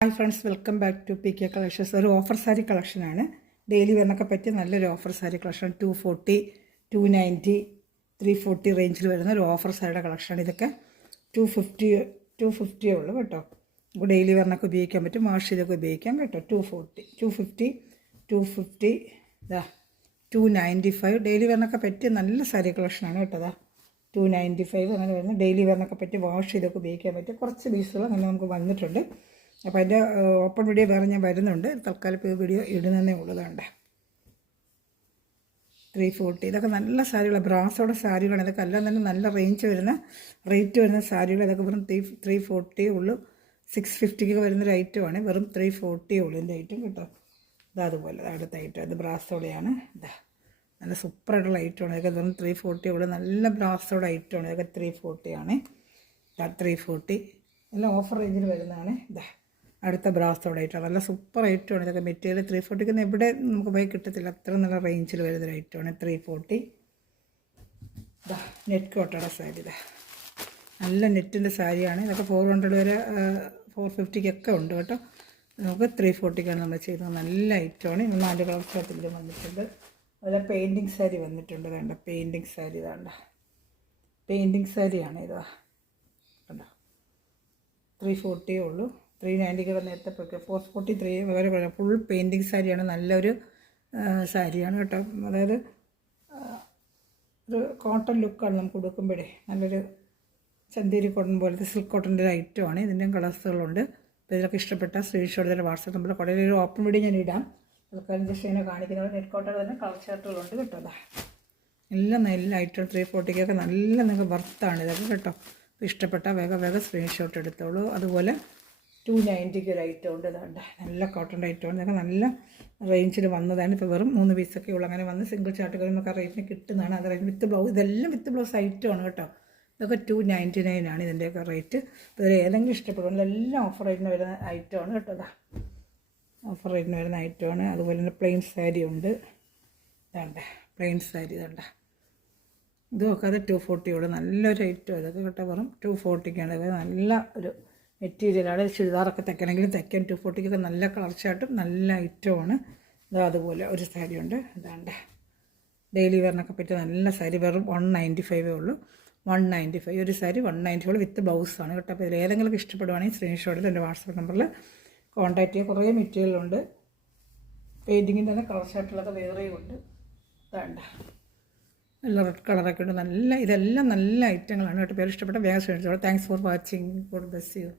Hi friends, welcome back to P K collections. ഒരു offer sari കളക്ഷനാണ്. Daily വെയറിനൊക്കെ പറ്റിയ നല്ലൊരു ഓഫർ സാരി കളക്ഷൻ. 240, 290, 340 റേഞ്ചിൽ വരുന്ന ഒരു ഓഫർ സാരിയുടെ കളക്ഷനാണ്. ഇതൊക്കെ 250 ഉള്ളൂ കേട്ടോ. ഡെയിലി വെയറിനൊക്കെ ഉപയോഗിക്കാൻ പറ്റും, വാഷ് ചെയ്തൊക്കെ ഉപയോഗിക്കാം കേട്ടോ. 250 ഇതാ 295. ഡെയിലി വെയറിനൊക്കെ പറ്റിയ നല്ല സാരി കളക്ഷനാണ് കേട്ടോ. അതാ 295 അങ്ങനെ വരുന്ന ഡെയിലി വെയറിനൊക്കെ പറ്റി വാഷ് ചെയ്തൊക്കെ ഉപയോഗിക്കാൻ പറ്റും. കുറച്ച് പീസുകൾ അങ്ങനെ നമുക്ക് വന്നിട്ടുണ്ട്. അപ്പോൾ അതിൻ്റെ ഓപ്പൺ വീഡിയോ വേറെ ഞാൻ വരുന്നുണ്ട്. തൽക്കാലം ഇപ്പോൾ വീഡിയോ ഇടുന്നതേ ഉള്ളതാണ്. 340 ഇതൊക്കെ നല്ല സാരികളാണ്, ബ്രാസോടെ സാരികളാണ്. ഇതൊക്കെ എല്ലാം തന്നെ നല്ല റേറ്റ് വരുന്ന സാരികൾ. ഇതൊക്കെ വെറും 340 ഉള്ളൂ. 650 വരുന്നൊരു ഐറ്റമാണ്. വെറും 340 ഉള്ളൂ ഇതിൻ്റെ ഐറ്റം കേട്ടോ. അതുപോലെ അടുത്ത ഐറ്റം ഇത് ബ്രാസോടെയാണ്. ഇതാ നല്ല സൂപ്പറായിട്ടുള്ള ഐറ്റമാണ്. ഇതൊക്കെ വെറും 340 ഉള്ളൂ. നല്ല ബ്രാസോടെ ഐറ്റമാണ്. ഇതൊക്കെ 340 ആണ്. 340 എല്ലാം ഓഫർ റേഞ്ചിൽ വരുന്നതാണ്. ഇതാ അടുത്ത ബ്രാസോടെ ഐറ്റമാണ്. നല്ല സൂപ്പർ ഐറ്റമാണ്. ഇതൊക്കെ മെറ്റീരിയൽ 340 എവിടെ നമുക്ക് പോയി കിട്ടത്തില്ല. അത്ര നല്ല റേഞ്ചിൽ വരുന്നൊരു ഐറ്റമാണ് 340. ഇതാ നെറ്റ് കോട്ടയുടെ സാരി. ഇതാ നല്ല നെറ്റിൻ്റെ സാരിയാണ്. ഇതൊക്കെ 400 വരെ 450 ഉണ്ട് കേട്ടോ. നമുക്ക് 340 നമ്മൾ ചെയ്യുന്നത്. നല്ല ഐറ്റമാണ്. 4 കളർ ഷർട്ടിൽ വന്നിട്ടുണ്ട്. അതുപോലെ പെയിൻറ്റിങ് സാരി വന്നിട്ടുണ്ട്. വേണ്ട പെയിൻറ്റിങ് സാരി വേണ്ട പെയിൻറ്റിങ് സാരിയാണ്. ഇതാ കണ്ടോ 340 ഉള്ളൂ. 390 നേരത്തെ 443 വരെ ഫുൾ പെയിൻറ്റിങ് സാരിയാണ്. നല്ലൊരു സാരിയാണ് കേട്ടോ. അതായത് ഒരു കോട്ടൺ ലുക്കാണ് നമുക്ക് കൊടുക്കുമ്പോഴേ. നല്ലൊരു ചന്തേരി കോട്ടൺ പോലത്തെ സിൽക്ക് കോട്ടൻ്റെ ഒരു ഐറ്റമാണ്. ഇതിൻ്റെയും കളേഴ്സുകളുണ്ട്. അപ്പോൾ ഇതിലൊക്കെ ഇഷ്ടപ്പെട്ട സ്ക്രീൻഷോട്ട് തന്നെ വാട്സാപ്പ് നമ്പർ കുറേ ഒരു ഓപ്പൺ വീഡിയോ ഞാൻ ഇടാം. തൽക്കാലം ജസ്റ്റ് ഇങ്ങനെ കാണിക്കുന്നത്. നെറ്റ് കോട്ടയുടെ തന്നെ കളർ ഷർട്ടുകളുണ്ട് കേട്ടോ. അതാ എല്ലാം നല്ല ഐറ്റം 340 നല്ല നിങ്ങൾക്ക് വർത്താണ് ഇതൊക്കെ കേട്ടോ. ഇഷ്ടപ്പെട്ട വേഗം സ്ക്രീൻഷോട്ട് എടുത്തോളൂ. അതുപോലെ 290 ഒരു ഐറ്റം ഉണ്ട്. ഇതാണ്ട് നല്ല കോട്ടൺ ഐറ്റമാണ്. ഇതൊക്കെ നല്ല റേഞ്ചിൽ വന്നതാണ്. ഇപ്പോൾ വെറും 3 പീസൊക്കെ ഉള്ളൂ. അങ്ങനെ വന്ന് സിംഗിൾ ചാർട്ടുകളിൽ നമുക്ക് റേറ്റിന് കിട്ടുന്നതാണ്. അത് റേറ്റ് വിത്ത് ബ്ലൗസ്, ഇതെല്ലാം വിത്ത് ബ്ലൗസ് ഐറ്റമാണ് കേട്ടോ. ഇതൊക്കെ 299 ആണ് ഇതിൻ്റെയൊക്കെ റേറ്റ്. അപ്പോൾ ഇതിൽ ഏതെങ്കിലും ഇഷ്ടപ്പെടുകയാണെങ്കിൽ എല്ലാം ഓഫർ റേറ്റിന് വരുന്ന ഐറ്റമാണ് കേട്ടോ. അതാ ഓഫർ റേറ്റിന് വരുന്ന ഐറ്റമാണ്. അതുപോലെ തന്നെ പ്ലെയിൻ സാരി ഉണ്ട്. ഇതാണ്ട് പ്ലെയിൻ സാരി ഇതാണ്ട ഇതൊക്കെ അത് 240 ഉള്ളൂ. നല്ലൊരു ഐറ്റം ഇതൊക്കെ കേട്ടോ. വെറും 240 ഇതൊക്കെ നല്ല ഒരു മെറ്റീരിയലാണ്. ചുരിദാറൊക്കെ തയ്ക്കണമെങ്കിലും തയ്ക്കാൻ 240 നല്ല കളർ ഷർട്ടും നല്ല ഐറ്റമാണ്. ഇതാ അതുപോലെ ഒരു സാരി ഉണ്ട്. ഇതാണ്ട് ഡെയിലി വെയറിനൊക്കെ പറ്റിയ നല്ല സാരി. വെറും 195 ഉള്ളൂ. 195 ഒരു സാരി 190 ഉള്ളൂ വിത്ത് ബ്ലൗസാണ് കേട്ടോ. അപ്പോൾ ഇതിൽ ഏതെങ്കിലും ഇഷ്ടപ്പെടുവാണെങ്കിൽ സ്ക്രീൻഷോട്ടിൽ എൻ്റെ വാട്സാപ്പ് നമ്പറിൽ കോൺടാക്ട് ചെയ്യുക. കുറേ മെറ്റീരിയലുണ്ട്. പെയിൻറ്റിങ്ങിൻ്റെ തന്നെ കളർ ഷർട്ടിലൊക്കെ വേറെയും ഉണ്ട്. ഇതാണ്ട് നല്ല റെഡ് കളറൊക്കെ ഉണ്ട്. ഇതെല്ലാം നല്ല ഐറ്റങ്ങളാണ് കേട്ടോ. പേര് ഇഷ്ടപ്പെട്ട വേഗം screenshot. Thanks for watching. God bless you.